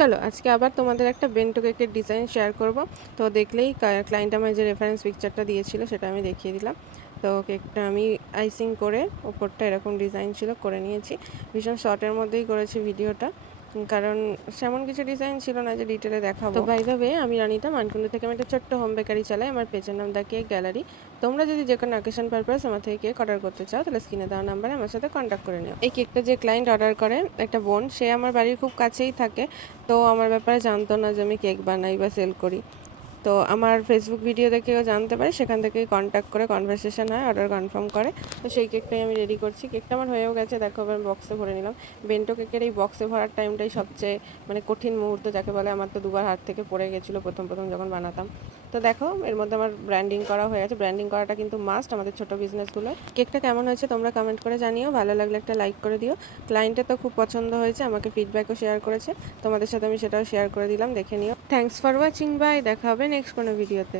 চলো আজকে আবার তোমাদের একটা বেন্টো কেকের ডিজাইন শেয়ার করব। তো দেখলেই ক্লায়েন্ট আমার যে রেফারেন্স পিকচারটা দিয়েছিল সেটা আমি দেখিয়ে দিলাম। তো কেকটা আমি আইসিং করে ওপরটা এরকম ডিজাইন ছিল করে নিয়েছি। ভীষণ শর্টের মধ্যেই করেছি ভিডিওটা, কারণ সেমন কিছু ডিজাইন ছিল না যে ডিটেলে দেখাবো। তো বাই দ্য ওয়ে, আমি রানিতা মানকুন্ডু থেকে আমি একটা ছোট্ট হোম বেকারি চালাই। আমার পেজের নাম দ্য কেক গ্যালারি। তোমরা যদি যে কোনো অকেশন পারপাস আমার থেকে কেক অর্ডার করতে চাও তাহলে স্ক্রিনে দেওয়া নাম্বারে আমার সাথে কন্ট্যাক্ট করে নিও। এই কেকটা যে ক্লায়েন্ট অর্ডার করে, একটা বোন, সে আমার বাড়ির খুব কাছেই থাকে। তো আমার ব্যাপারে জানতো না যে আমি কেক বানাই বা সেল করি। তো আমার ফেসবুক ভিডিও দেখেও জানতে পারে, সেখান থেকেই কন্ট্যাক্ট করে কনভারসেশন হয়, অর্ডার কনফার্ম করে। তো সেই কেকটাই আমি রেডি করছি। কেকটা আমার হয়েও গেছে, দেখো এবার বক্সে ভরে নিলাম। বেন্টো কেকের এই বক্সে ভরার টাইমটাই সবচেয়ে কঠিন মুহূর্ত যাকে বলে। আমার তো দুবার হাত থেকে পড়ে গেছিলো প্রথম প্রথম যখন বানাতাম। তো দেখো এর মধ্যে আমার ব্র্যান্ডিং করা হয়ে গেছে। ব্র্যান্ডিং করাটা কিন্তু মাস্ট আমাদের ছোটো বিজনেসগুলো। কেকটা কেমন হয়েছে তোমরা কমেন্ট করে জানিও, ভালো লাগলে একটা লাইক করে দিও। ক্লায়েন্টের তো খুব পছন্দ হয়েছে, আমাকে ফিডব্যাকও শেয়ার করেছে। তোমাদের সাথে আমি সেটাও শেয়ার করে দিলাম, দেখে নিও। Thanks for watching, bye. দেখা হবে নেক্সট কোনো ভিডিওতে।